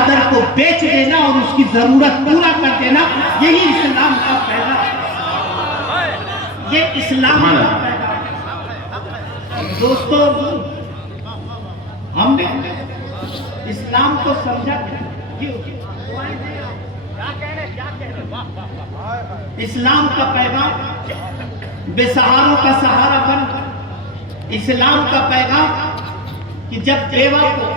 چادر کو بیچ دینا اور اس کی ضرورت پورا کر دینا، یہی اسلام کا پیغام ہے۔ یہ اسلام کا پیغام ہے۔ دوستو، ہم نے اسلام کو سمجھا اسلام کا پیغام بے سہاروں کا سہارا بن، اسلام کا پیغام کہ جب بیوہ کو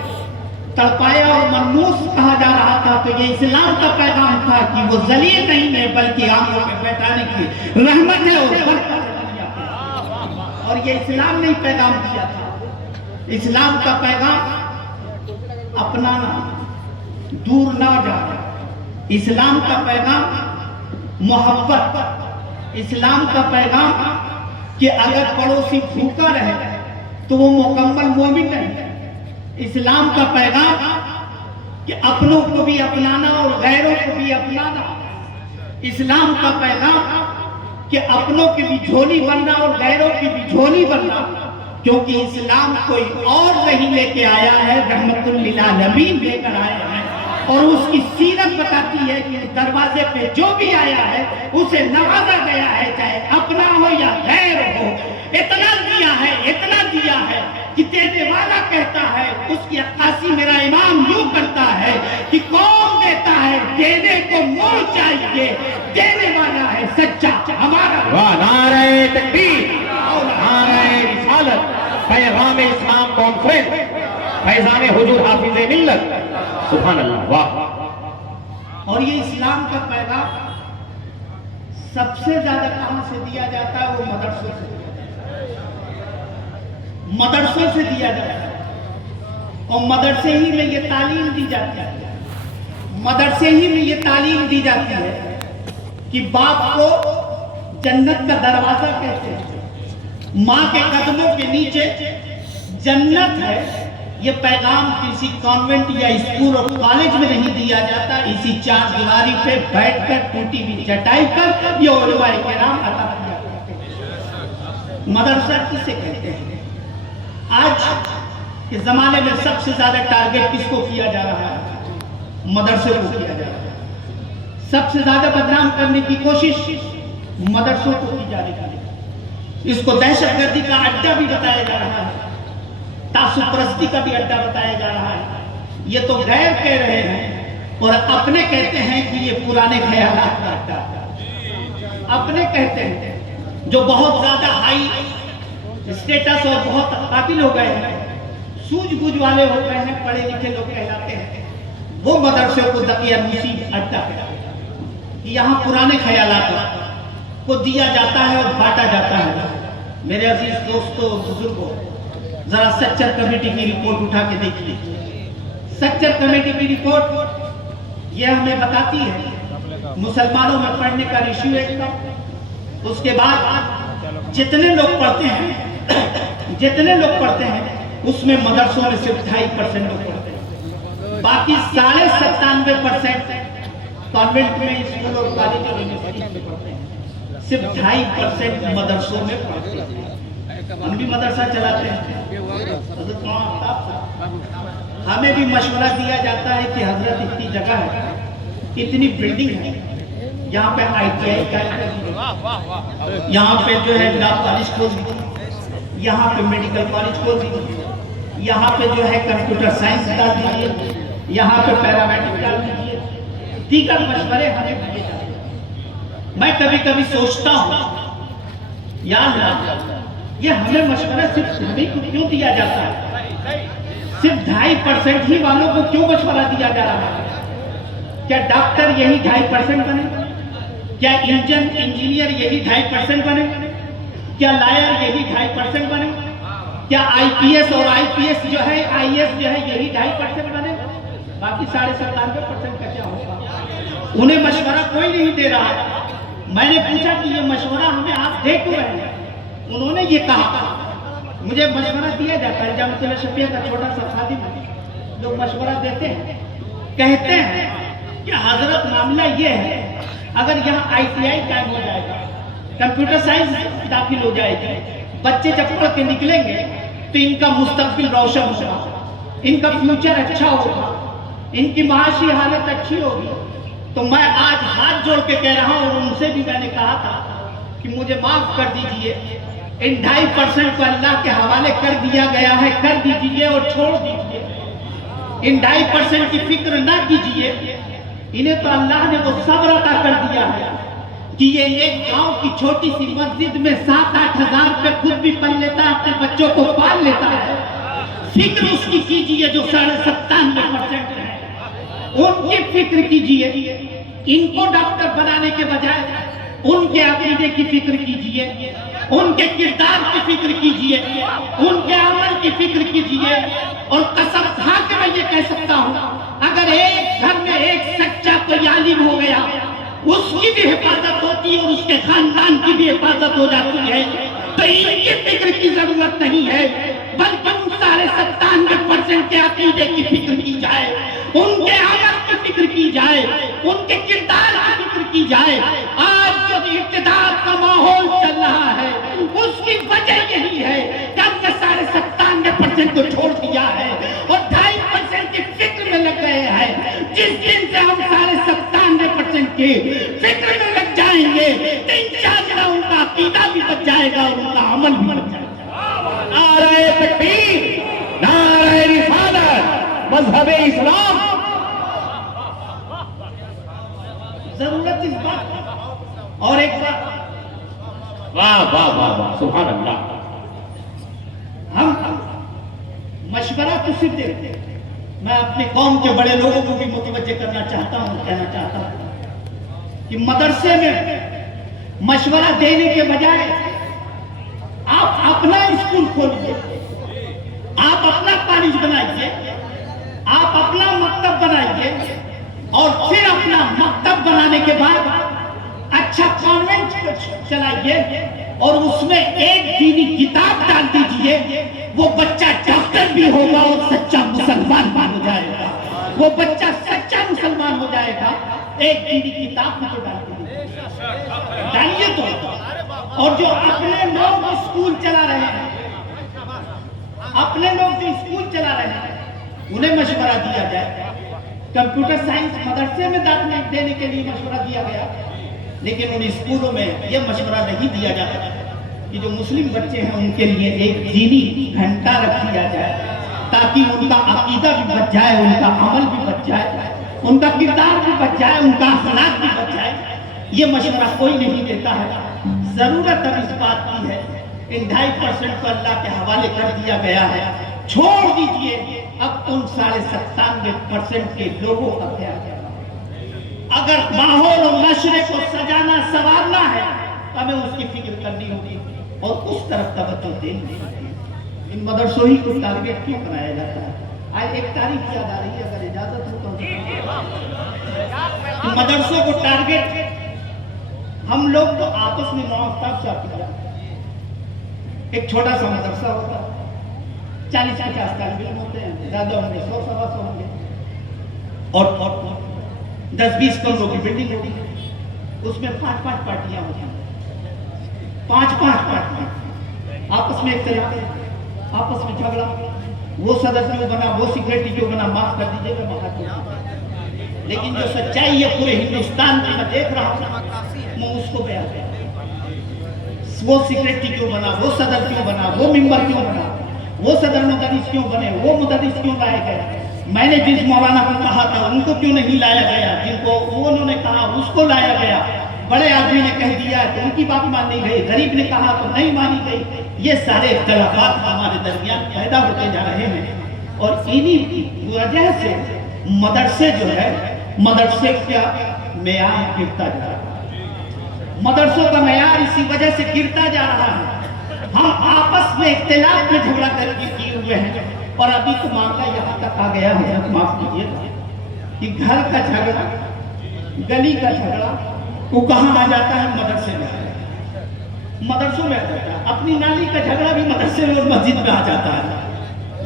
تڑپایا اور منوس کہا جا رہا تھا تو یہ اسلام کا پیغام تھا کہ وہ ذلیل نہیں ہے بلکہ آنکھوں پہ بیٹھانے کی رحمت ہے اور برکت ہے۔ اور یہ اسلام نے پیغام دیا تھا۔ اسلام کا پیغام اپنانا، دور نہ جانا۔ اسلام کا پیغام محبت۔ اسلام کا پیغام کہ اگر پڑوسی بھوکا رہے تو وہ مکمل مومن نہیں۔ اسلام کا پیغام کہ اپنوں کو بھی اپنانا اور غیروں کو بھی اپنانا۔ اسلام کا پیغام کہ اپنوں کی بھی جھولی بننا اور غیروں کی بھی جھولی بننا، کیونکہ اسلام کوئی اور نہیں لے کے آیا ہے، رحمت للعالمین لے کر آیا ہے۔ اور اس کی سیرت بتاتی ہے کہ دروازے پہ جو بھی آیا ہے اسے نوازا گیا ہے، چاہے اپنا ہو یا غیر ہو۔ اتنا دیا ہے کہ دینے والا کہتا ہے، اس کی عکاسی میرا امام یوں کرتا ہے کہ کون دیتا ہے، دینے کو منہ چاہیے، دینے والا ہے سچا ہمارا۔ نعرہ تکبیر، نعرہ رسالت، پیغام اسلام کانفرنس، فیضان حضور حافظ ملت، سبحان اللہ، واہ۔ اور یہ اسلام کا پیغام سب سے زیادہ کہاں سے دیا جاتا ہے؟ وہ مدرسوں سے دیا جاتا ہے۔ اور مدرسے ہی میں یہ تعلیم دی جاتی ہے، مدرسے ہی میں یہ تعلیم دی جاتی ہے کہ باپ کو جنت کا دروازہ کہتے ہیں، ماں کے قدموں کے نیچے جنت ہے۔ یہ پیغام کسی کانوینٹ یا اسکول اور کالج میں نہیں دیا جاتا، اسی چار دیواری پہ بیٹھ کر ٹوٹی ہوئی چٹائی پر یہ علماء کرام عطا کیا کرتے ہیں۔ مدرسہ کسے کہتے ہیں؟ آج کے زمانے میں سب سے زیادہ ٹارگٹ کس کو کیا جا رہا ہے؟ مدرسے کو کیا جا رہا ہے۔ سب سے زیادہ بدنام کرنے کی کوشش مدرسوں کو کی جا رہی ہے۔ اس کو دہشت گردی کا اڈا بھی بتایا جا رہا ہے، تعصب پرستی کا بھی اڈا بتایا جا رہا ہے۔ یہ تو غیر کہہ رہے ہیں اور اپنے کہتے ہیں کہ یہ پرانے خیالات کا اڈا ہے۔ اپنے کہتے ہیں جو بہت زیادہ ہائی اسٹیٹس اور بہت قابل ہو گئے ہیں، سوجھ بوجھ والے ہو گئے ہیں، پڑھے لکھے لوگ کہلاتے ہیں، وہ مدرسے کو دقیانوسی اڈا ہے کہ یہاں پرانے خیالات کو دیا جاتا ہے اور بانٹا جاتا ہے۔ میرے عزیز دوستو، بزرگوں، ذرا سچر کمیٹی کی رپورٹ اٹھا کے دیکھیے۔ سچر کمیٹی کی رپورٹ یہ ہمیں بتاتی ہے مسلمانوں میں پڑھنے کا ریشیو ایک تھا، اس کے بعد جتنے لوگ پڑھتے ہیں اس میں مدرسوں میں صرف 2.5% لوگ پڑھتے ہیں، باقی 97.5% کانوینٹ میں، اسکول اور کالج اور یونیورسٹی میں پڑھتے ہیں، صرف 2.5% مدرسوں میں پڑھتے ہیں۔ ہم بھی مدرسہ چلاتے ہیں۔ حضرت مولانا آفتاب صاحب، ہمیں بھی مشورہ دیا جاتا ہے کہ حضرت اتنی جگہ ہے، اتنی بلڈنگ ہے، یہاں پہ ITI کا، یہاں پہ جو ہے لا کالج کھول دیجیے، یہاں پہ میڈیکل کالج کھول دیجیے، یہاں پہ جو ہے کمپیوٹر سائنس ڈال دیجیے، یہاں پہ پیرامیڈک ڈال دیجیے، دیگر مشورے ہمیں دیے جاتے ہیں۔ میں کبھی کبھی سوچتا ہوں، یا اللہ، یہ ہمیں مشورہ صرف ہمیں کو کیوں دیا جاتا ہے؟ صرف 2.5% ہی والوں کو کیوں مشورہ دیا جا رہا ہے؟ کیا ڈاکٹر یہی 2.5% بنے؟ کیا انجینئر یہی 2.5% بنے؟ کیا لائر یہی 2.5% بنے؟ کیا IPS اور IPS جو ہے، IS جو ہے، یہی 2.5% بنے؟ باقی 97.5% کا کیا ہوگا؟ انہیں مشورہ کوئی نہیں دے رہا ہے۔ میں نے پوچھا کہ یہ مشورہ ہمیں آپ دے کیوں رہے ہیں؟ انہوں نے یہ کہا، مجھے مشورہ دیا جاتا ہے، جامعہ ملیہ شفیہ کا چھوٹا سا خادم ہے، لوگ مشورہ دیتے ہیں، کہتے ہیں کہ حضرت معاملہ یہ ہے، اگر یہاں ITI قائم ہو جائے گا، کمپیوٹر سائنس داخل ہو جائے گی، بچے جب پڑھ کے نکلیں گے تو ان کا مستقبل روشن ہوگا، ان کا فیوچر اچھا ہوگا، ان کی معاشی حالت اچھی ہوگی تو میں آج ہاتھ جوڑ کے کہہ رہا ہوں، اور ان سے بھی میں نے کہا تھا کہ مجھے معاف کر دیجئے، ان 2.5% کو اللہ کے حوالے کر دیا گیا ہے، کر دیجئے اور چھوڑ دیجئے، ان 2.5% کی فکر نہ کیجئے۔ انہیں تو اللہ نے وہ صبر عطا کر دیا ہے کہ یہ ایک گاؤں کی چھوٹی سی مسجد میں 7-8 ہزار پہ خود بھی پڑھ لیتا ہے، اپنے بچوں کو پال لیتا ہے۔ فکر اس کی کیجئے جو 97.5% ہے، ان کی فکر کیجئے۔ ان کو ڈاکٹر بنانے کے بجائے ان کے عقیدے کی فکر کیجئے، ان کے کردار کی فکر کیجئے، ان کے عمل کی فکر کیجئے۔ اور قسم کھا کے میں یہ کہہ سکتا ہوں، اگر ایک گھر میں ایک سچا کوئی عالم ہو گیا، اس کی بھی حفاظت ہوتی ہے اور اس کے خاندان کی بھی حفاظت ہو جاتی ہے، تو ان کی فکر کی ضرورت نہیں ہے، بلکہ ان 97% کے عقیدے کی فکر کی جائے، ان کے عمل کی فکر کی جائے، ان کے کردار کی فکر کی جائے۔ آج جو ابتداء کا ماحول چل رہا ہے، اس کی وجہ یہی ہے کہ ہم نے 97% کو چھوڑ دیا ہے اور 2.5% کی فکر میں لگ گئے ہیں۔ جس دن سے ہم 97% کی فکر میں لگ جائیں گے تو انشاءاللہ ان کا عقیدہ بھی بچ جائے گا اور ان کا عمل بھی بچ جائے گا۔ نعرہ تکبیر، نعرہ رسالت، مذہب اسلام۔ ضرورت اس بات کی۔ اور ایک بات، واہ واہ واہ واہ، سبحان اللہ۔ ہم مشورہ تو صرف دیتے ہیں، میں اپنے قوم کے بڑے لوگوں کو بھی متوجہ کرنا چاہتا ہوں، کہنا چاہتا ہوں کہ مدرسے میں مشورہ دینے کے بجائے آپ اپنا اسکول کھولیے، آپ اپنا کالج بنائیے، آپ اپنا مکتب بنائیے، اور پھر اپنا مکتب بنانے کے بعد اچھا کانوینٹ چلائیے اور اس میں ایک دینی کتاب ڈال دیجئے۔ وہ بچہ ڈاکٹر بھی ہوگا اور سچا مسلمان بھی ہو جائے گا، وہ بچہ سچا مسلمان ہو جائے گا۔ ایک دینی کتاب بھی تو ڈالیے تو۔ اور جو اپنے لوگ اسکول چلا رہے ہیں، اپنے لوگ جو اسکول چلا رہے ہیں، انہیں مشورہ دیا جائے۔ کمپیوٹر سائنس مدرسے میں داخلے دینے کے لیے مشورہ دیا گیا، لیکن ان اسکولوں میں یہ مشورہ نہیں دیا جاتا کہ جو مسلم بچے ہیں ان کے لیے ایک دینی گھنٹہ رکھ دیا جائے تاکہ ان کا عقیدہ بھی بچ جائے، ان کا عمل بھی بچ جائے، ان کا کردار بھی بچ جائے، ان کا اخلاق بھی بچ جائے۔ یہ مشورہ کوئی نہیں دیتا ہے۔ ضرورت اب اس بات کی ہے، ان 2.5% کو اللہ کے حوالے کر دیا گیا ہے، چھوڑ دیجئے۔ اب ان 97.5% کے لوگوں کا کیا ہے؟ اگر ماحول اور معاشرے کو سجانا سنوارنا ہے تو ہمیں اس کی فکر کرنی ہوگی اور اس طرف توجہ دینی ہوگی۔ ان مدرسوں ہی کو ٹارگٹ کیوں بنایا جاتا ہے؟ آج ایک تاریخ یاد آ رہی ہے، اگر اجازت ہو تو مدرسوں کو ٹارگٹ، ہم لوگ تو آپس میں معاف کیا، ایک چھوٹا سا مدرسہ ہوتا ہے، 40-50 طالب علم ہوتے ہیں، زیادہ ہوں گے 100-125 ہوں گے، اور 10-20 کمروں کی بلڈنگ ہوتی ہے، اس میں 5-5 پارٹیاں ہوتی ہیں، 5-5 پارٹیاں آپس میں اختلاف، آپس میں جھگڑا، وہ صدر کیوں بنا، وہ سیکریٹری کیوں بنا، معاف کر دیجیے گا معاف کر۔ لیکن جو سچائی ہے پورے ہندوستان کی میں دیکھ رہا ہوں، میں اس کو بیان کرتا ہوں۔ وہ سیکریٹری کیوں بنا، وہ صدر کیوں بنا، وہ ممبر کیوں بنا، وہ صدر مدرس کیوں بنے، وہ مدرس کیوں لائے گئے، میں نے جس مولانا کو کہا تھا ان کو کیوں نہیں لایا گیا، جن کو انہوں نے کہا اس کو لایا گیا، بڑے آدمی نے کہہ دیا تو ان کی بات مانی گئی، غریب نے کہا تو نہیں مانی گئی۔ یہ سارے اختلافات ہمارے درمیان پیدا ہوتے جا رہے ہیں، اور انہی کی وجہ سے مدرسے جو ہے، مدرسے کا معیار گرتا جا رہا ہے، مدرسوں کا معیار اسی وجہ سے گرتا جا رہا ہے۔ ہم آپس میں اختلاف میں جھگڑا کر کے کیے ہوئے ہیں، اور ابھی تو معاملہ یہاں تک آ گیا ہے، معاف کیجیے کہ گھر کا جھگڑا، گلی کا جھگڑا وہ کہاں آ جاتا ہے؟ مدرسے میں، مدرسوں میں آ جاتا ہے۔ اپنی نالی کا جھگڑا بھی مدرسے میں اور مسجد میں آ جاتا ہے۔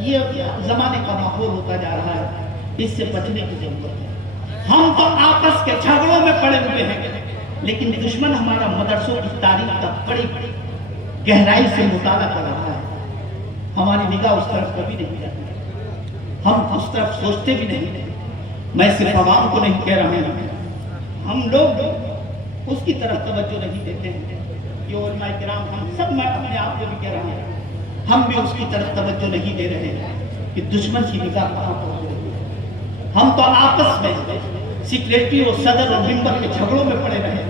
یہ زمانے کا ماحول ہوتا جا رہا ہے، اس سے بچنے کی ضرورت ہے۔ ہم تو آپس کے جھگڑوں میں پڑے ہوئے ہیں، لیکن دشمن ہمارا مدرسوں کی تاریخ کا بڑی گہرائی سے مطالعہ کر رہا ہے۔ ہماری نگاہ اس طرف کبھی نہیں جاتی، ہم اس طرف سوچتے بھی نہیں۔ میں صرف عوام کو نہیں کہہ رہا ہوں، ہم لوگ اس کی طرف توجہ نہیں دیتے ہیں کہ علماء کرام، ہم سب، میں اپنے آپ کو بھی کہہ رہا ہوں، ہم بھی اس کی طرف توجہ نہیں دے رہے ہیں کہ دشمن کی نگاہ کہاں پر ہو رہی ہے۔ ہم تو آپس میں سیکریٹری اور صدر اور ممبر کے جھگڑوں میں پڑے رہے،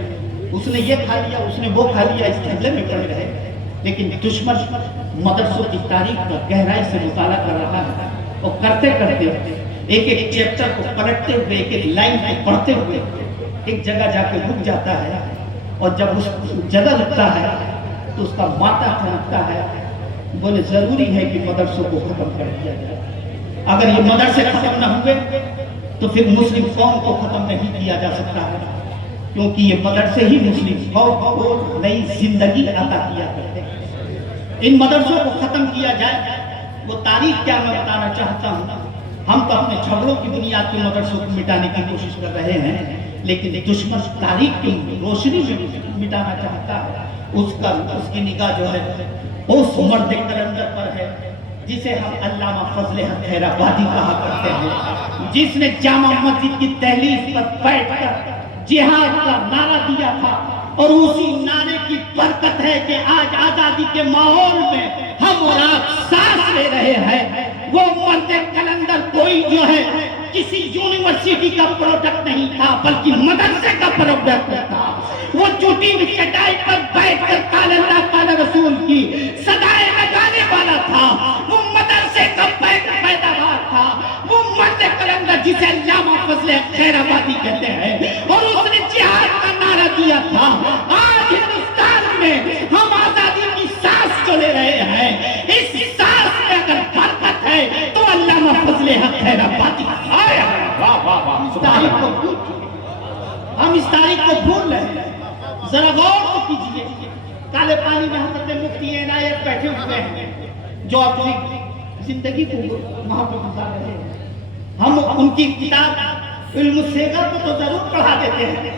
اس نے یہ کھا لیا، اس نے وہ کھا لیا، اس جھگڑے میں پڑے رہے، لیکن دشمن مدرسوں کی تاریخ کا گہرائی سے مطالعہ کر رہا ہے، اور کرتے کرتے ایک ایک چیپٹر کو پلٹتے ہوئے، ایک ایک لائن کو پڑھتے ہوئے ایک جگہ جا کے رک جاتا ہے، اور جب اس جگہ رکتا ہے تو اس کا ماتھا ٹھنکتا ہے، بولے ضروری ہے کہ مدرسوں کو ختم کر دیا جائے۔ اگر یہ مدرسے ختم نہ ہوئے تو پھر مسلم قوم کو ختم نہیں کیا جا سکتا ہے، کیونکہ یہ مدرسے ہی مسلم قوم کو نئی زندگی عطا کیا کرتے ہیں۔ ان مدرسوں کو ختم کیا جائے، وہ تاریخ کیا میں بتانا چاہتا ہوں۔ ہم تو اپنے جھگڑوں کی بنیاد پر مدرسوں کو مٹانے کی کوشش کر رہے ہیں، لیکن دشمن تاریخ کی روشنی میں مٹانا چاہتا ہے۔ اس کی نگاہ جو ہے اس مرد کلندر پر ہے جسے ہم علامہ فضل حق خیرآبادی کہا کرتے ہیں، جس نے جامع مسجد کی دہلیز پر بیٹھ کر جہاد کا نعرہ دیا تھا، اور اسی نعرے کی برکت ہے کہ آج آزادی کے ماحول میں ہم اور آپ سانس لے رہے ہیں۔ وہ مرد کلندر کوئی جو ہے کسی یونیورسٹی کا پروڈکٹ نہیں تھا، بلکہ مدرسے کا پروڈکٹ تھا۔ وہ چوٹی میں چٹائی پر بیٹھ کر قال اللہ قال رسول کی صدائیں لگانے والا تھا، وہ مدرسے کا پیداوار تھا، وہ مرد کلندر جسے علامہ فضل خیرآبادی کہتے ہیں، اور اس نے جہاد کا نعرہ دیا تھا۔ آج ہندوستان میں ہم آزادی کی سانس جو لے رہے ہیں، اس سانس میں اگر برکت ہے تو علامہ فضل حق خیرآبادی آیا ہے۔ ہم اس تاریخ کو بھول رہے ہیں، ذرا غور تو کیجئے۔ کالے پانی میں حضرت مفتی عنایت بیٹھے ہوئے ہیں جو اپنی زندگی کو وہاں پر گزار رہے ہیں۔ ہم ان کی کتاب علم الصیغہ کو تو ضرور پڑھا دیتے ہیں،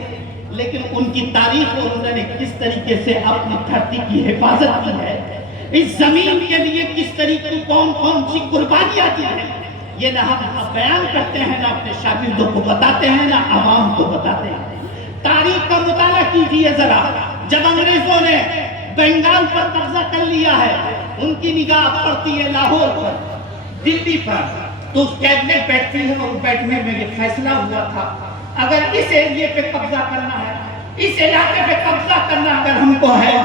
لیکن ان کی تاریخ اور انہوں نے کس طریقے سے اپنی دھرتی کی حفاظت کی ہے، اس زمین کے لیے کس طریقے کون کون سی قربانیاں دی ہیں، یہ نہ ہم بیان کرتے ہیں، نہ اپنے شاگردوں کو بتاتے ہیں، نہ عوام کو بتاتے ہیں۔ تاریخ کا مطالعہ کیجئے ذرا۔ جب انگریزوں نے بنگال پر قبضہ کر لیا ہے، ان کی نگاہ پڑتی ہے لاہور پر، دلی پر، تو اس کیبنٹ بیٹھتی ہے، اور بیٹھنے میں یہ فیصلہ ہوا تھا اگر اس ایریے پہ قبضہ کرنا ہے، اس علاقے پہ قبضہ کرنا اگر ہم کو ہے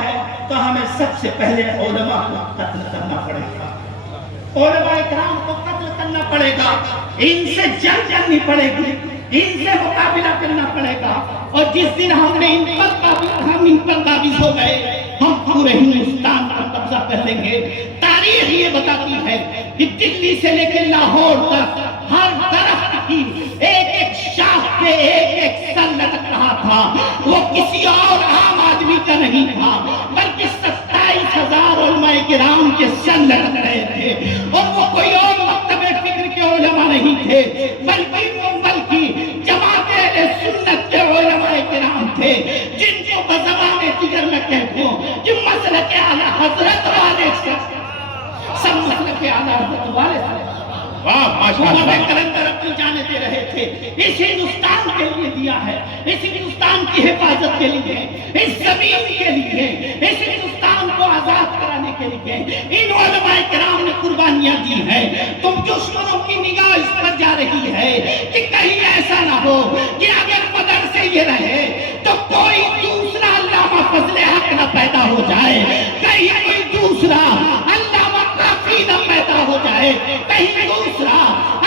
تو ہمیں سب سے پہلے علماء کو قتل کرنا پڑے گا، علماء کرام کو قتل کرنا پڑے گا، ان سے جنگ کرنی پڑے گی، ان سے مقابلہ کرنا پڑے گا، اور جس دن ہم ان پر قابض ہو گئے، ہم پورے ہندوستان پر قبضہ کر لیں گے۔ تاریخ یہ بتاتی ہے کہ دلی سے لے کے لاہور تک ہر درخت کی ایک ایک شاخ پہ ایک ایک سر لٹک رہا تھا، وہ کسی اور عام آدمی کا نہیں تھا، بلکہ 27,000 علماء کرام کے سر لٹک رہے تھے، اور وہ کوئی اور مکتب فکر کے علماء نہیں تھے، بلکہ جماعت اہل سنت کے علماء کرام تھے، جن کو بزبان دیگر میں کہتے ہیں کہ مسلک اعلیٰ حضرت والے سے سب مسلک اعلیٰ حضرت والے سے کلندر اپنی جانے دے رہے تھے۔ اس ہندوستان کے لیے دیا ہے، اس ہندوستان کی حفاظت کے لیے، اس زمین کے لیے، اس ہندوستان کو آزاد کرانے کے لیے ان علماء کرام نے قربانیاں دی ہیں۔ تم دشمنوں کی نگاہ اس پر جا رہی ہے کہ کہیں ایسا نہ ہو کہ اگر مدرسے یہ رہے تو کوئی دوسرا علامہ فضل حق نہ پیدا ہو جائے، کہیں کوئی دوسرا علامہ کافی نہ پیدا ہو جائے، کہیں دوسرا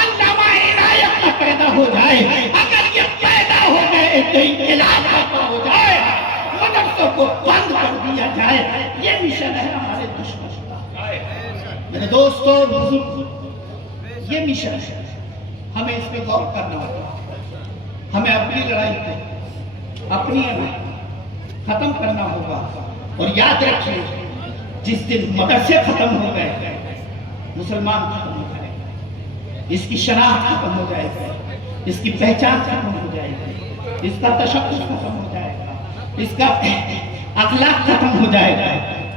علامہ عنایت نہ پیدا ہو جائے۔ اگر یہ پیدا ہو گئے تو انقلاب پیدا ہو جائے، مدرسوں کو بند کر دیا جائے، یہ مشن ہے ہمارے دشمن کا۔ میرے دوستوں، یہ مشن ہے، ہمیں اس پہ غور کرنا ہوگا، ہمیں اپنی لڑائی کو اپنی ختم کرنا ہوگا۔ اور یاد رکھیے، جس دن مدرسے ختم ہو گئے، مسلمان ختم ہو جائے گا، اس کی شناخت ختم ہو جائے گا، اس کی پہچان ختم ہو جائے گی، اس کا تشخص ختم ہو جائے گا، اس کا اخلاق ختم ہو جائے گا،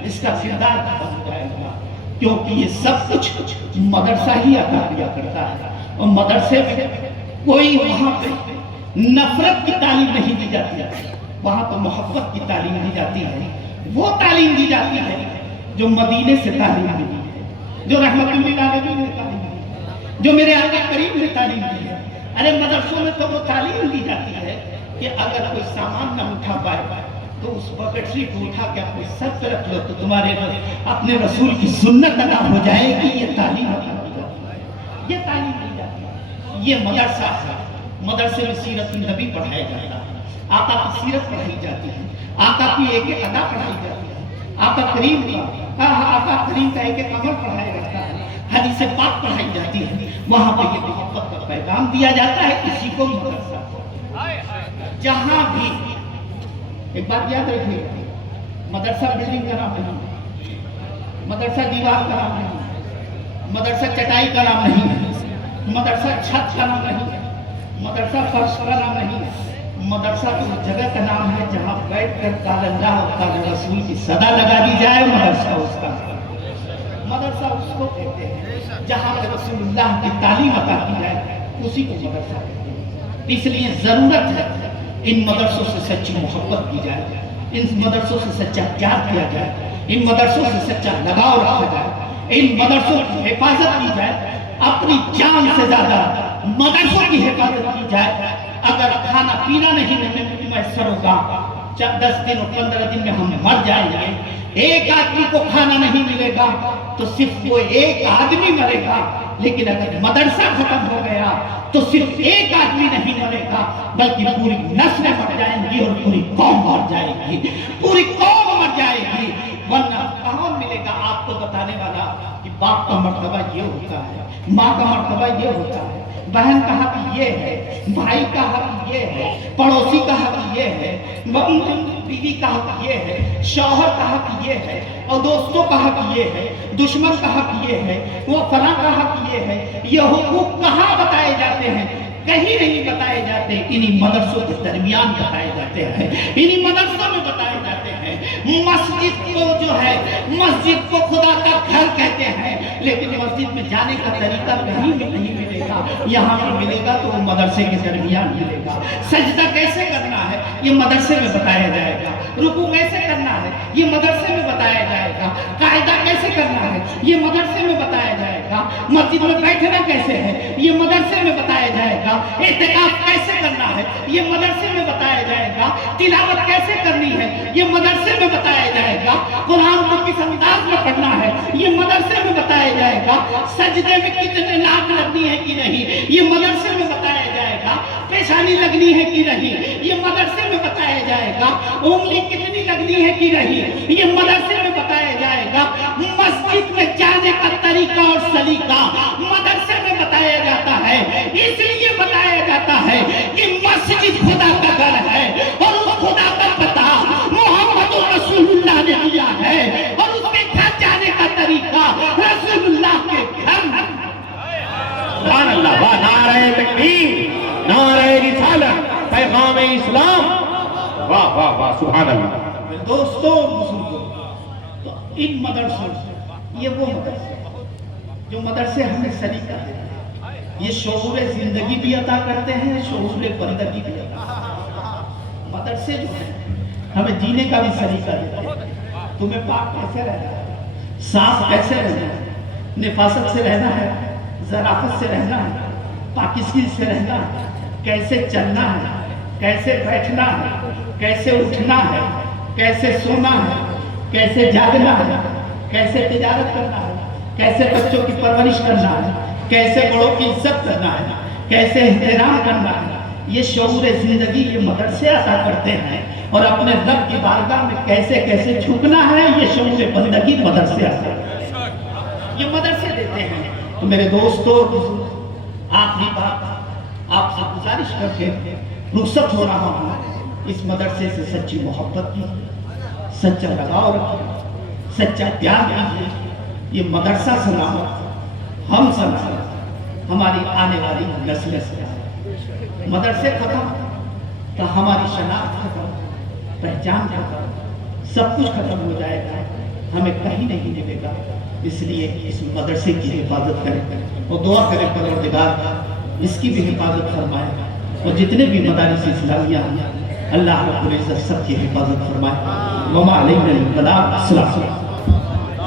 اس کا کردار ختم ہو جائے گا، کیونکہ یہ سب کچھ مدرسہ ہی عطا کیا کرتا ہے۔ اور مدرسے میں کوئی وہاں پہ نفرت کی تعلیم نہیں دی جاتی ہے، وہاں پہ محبت کی تعلیم دی جاتی ہے، وہ تعلیم دی جاتی ہے جو مدینے سے تعلیم دی ہے، جو رحمت للعالمین نے تعلیم دی ہے، جو میرے آقا کریم نے تعلیم دی ہے۔ ارے مدرسوں میں تو وہ تعلیم دی جاتی ہے کہ اگر کوئی سامان نہ اٹھا پائے تو اس بکٹری کو اٹھا کے اپنے سر پہ رکھ لو تو تمہارے اپنے رسول کی سنت ادا ہو جائے گی۔ یہ تعلیم ادا ہو جاتی ہے، یہ تعلیم دی جاتی ہے، یہ مدرسہ ہے۔ مدرسے میں سیرت النبی پڑھایا جاتا ہے، آقا کی سیرت پڑھائی جاتی ہے، آقا کی ایک ایک ادا پڑھائی جاتی ہے، آقا کریم کا ایک ایک عمل پڑھایا جاتا ہے، حدیث پاک پڑھائی جاتی ہے، وہاں پہ یہ محبت کا پیغام دیا جاتا ہے، اسی کو مدرسہ۔ جہاں بھی ایک بات یاد رکھیے، مدرسہ بلڈنگ کا نام نہیں، مدرسہ دیوار کا نام نہیں، مدرسہ چٹائی کا نام نہیں، مدرسہ چھت کا نام نہیں، مدرسہ فرش کا نام نہیں، مدرسہ اس جگہ کا نام ہے جہاں بیٹھ کر قال اللہ اور قال رسول کی صدا لگا دی جائے، مدرسہ اس کا مدرسہ اس کو کہتے ہیں جہاں پہ رسول اللہ کی تعلیم عطا کی جائے، اسی کو مدرسہ کہتے ہیں۔ اس لیے ضرورت ہے ان مدرسوں سے سچی محبت کی جائے، ان مدرسوں سے سچا پیار کیا جائے، ان مدرسوں سے سچا لگاؤ رکھا جائے، ان مدرسوں کی حفاظت کی جائے، اپنی جان سے زیادہ مدرسوں کی حفاظت کی جائے۔ اگر کھانا پینا نہیں میسر ہوگا، 10 دن اور 15 دن میں ہم مر جائیں گے، ایک آدمی کو کھانا نہیں ملے گا تو صرف وہ ایک آدمی مرے گا، لیکن اگر مدرسہ ختم ہو گیا تو صرف ایک آدمی نہیں مرے گا بلکہ پوری نسلیں مر جائیں گی اور پوری قوم مر جائے گی، پوری قوم مر جائے گی۔ ورنہ کون ملے گا آپ کو بتانے والا کہ باپ کا مرتبہ یہ ہوتا ہے، ماں کا مرتبہ یہ ہوتا ہے، بہن کا حق یہ ہے، بھائی کا حق یہ ہے، پڑوسی کا حق یہ ہے، بیوی کا حق یہ ہے، شوہر کا حق یہ ہے، اور دوستوں کا حق یہ ہے، دشمن کا حق یہ ہے، وہ فلاں کا حق یہ ہے۔ یہ حقوق کہاں بتائے جاتے ہیں؟ کہیں نہیں بتائے جاتے، انہی مدرسوں کے درمیان بتائے جاتے ہیں، انہی مدرسوں میں بتائے جاتے ہیں۔ مسجد کو جو ہے، مسجد کو خدا کا گھر کہتے ہیں، لیکن مسجد میں جانے کا طریقہ کہیں بھی نہیں ملے گا، یہاں پر ملے گا تو وہ مدرسے کے درمیان ملے گا۔ سجدہ کیسے کرنا ہے یہ مدرسے میں بتایا جائے گا، رکوع کیسے کرنا ہے یہ مدرسے میں بتایا جائے گا، قاعدہ کیسے کرنا ہے یہ مدرسے میں بتایا جائے گا، مسجد میں بیٹھنا کیسے ہے یہ مدرسے میں بتایا جائے گا، اعتکاف کیسے کرنا ہے یہ مدرسے میں بتایا جائے گا، تلاوت کیسے کرنی ہے یہ مدرسے میں بتایا جائے گا، قرآن کو کس انداز میں پڑھنا ہے یہ مدرسے میں بتایا جائے گا، سجدے میں کتنے لاکھ لگنی ہے کہ نہیں یہ مدرسے میں بتایا جائے گا، پیشانی لگنی ہے کہ نہیں یہ مدرسے میں بتایا جائے گا، انگلی کتنی لگنی ہے کہ نہیں یہ مدرسے میں بتایا جائے گا، مسجد میں جانے کا طریقہ اور سلیقہ مدرسے میں بتایا جاتا ہے۔ اس لیے بتایا جاتا ہے کہ مسجد خدا کا گھر ہے اور اس خدا کا پتہ محمد رسول اللہ نے دیا ہے، اور اس کے گھر جانے کا طریقہ رسول اللہ کے گھر۔ سبحان اللہ، واہ، نعرہ تکبیر، نعرہ رسالت، پیغام اسلام، واہ واہ واہ، سبحان اللہ۔ دوستوں بزرگوں، تو ان مدرسوں یہ وہ مدرسے جو مدرسے ہمیں سلیقہ دیتے ہیں، یہ شعور زندگی بھی عطا کرتے ہیں، شعور بندگی بھی عطا کرتے ہیں۔ مدرسے جو ہیں ہمیں جینے کا بھی سلیقہ دیتے ہیں، تمہیں پاک کیسے رہنا ہے، صاف کیسے رہنا ہے، نفاست سے رہنا ہے، ظرافت سے رہنا ہے، پاکیزگی سے رہنا ہے، کیسے چلنا ہے، کیسے بیٹھنا ہے، کیسے اٹھنا ہے، کیسے سونا ہے، کیسے جاگنا ہے، کیسے تجارت کرنا ہے، کیسے بچوں کی پرورش کرنا ہے، کیسے بڑوں کی عزت کرنا ہے، کیسے احترام کرنا ہے، یہ شعور زندگی یہ مدرسے عطا کرتے ہیں، اور اپنے رب کی بارگاہ میں کیسے کیسے جھکنا ہے یہ شعور بندگی مدرسے عطا کرتے ہیں، یہ مدرسے دیتے ہیں۔ تو میرے دوستوں، آخری بات آپ سے گزارش کر کے رخصت ہو رہا ہوں، اس مدرسے سے سچی محبت کی، سچا لگاؤ رکھیں، سچا پیار کیجیے، یہ مدرسہ سلامت، ہم سلامت، ہماری آنے والی نسلیں سلامت۔ مدرسے ختم تو ہماری شناخت ختم، پہچان ختم، سب کچھ ختم ہو جائے گا، ہمیں کہیں نہیں ملے گا۔ اس لیے اس مدرسے کی حفاظت کریں اور دعا کریں پروردگار اس کی بھی حفاظت فرمائے، اور جتنے بھی مدارس اسلامیہ ہیں اللہ رب العزت سب کی حفاظت فرمائے۔ وما علینا الا البلاغ۔ السلام علیکم۔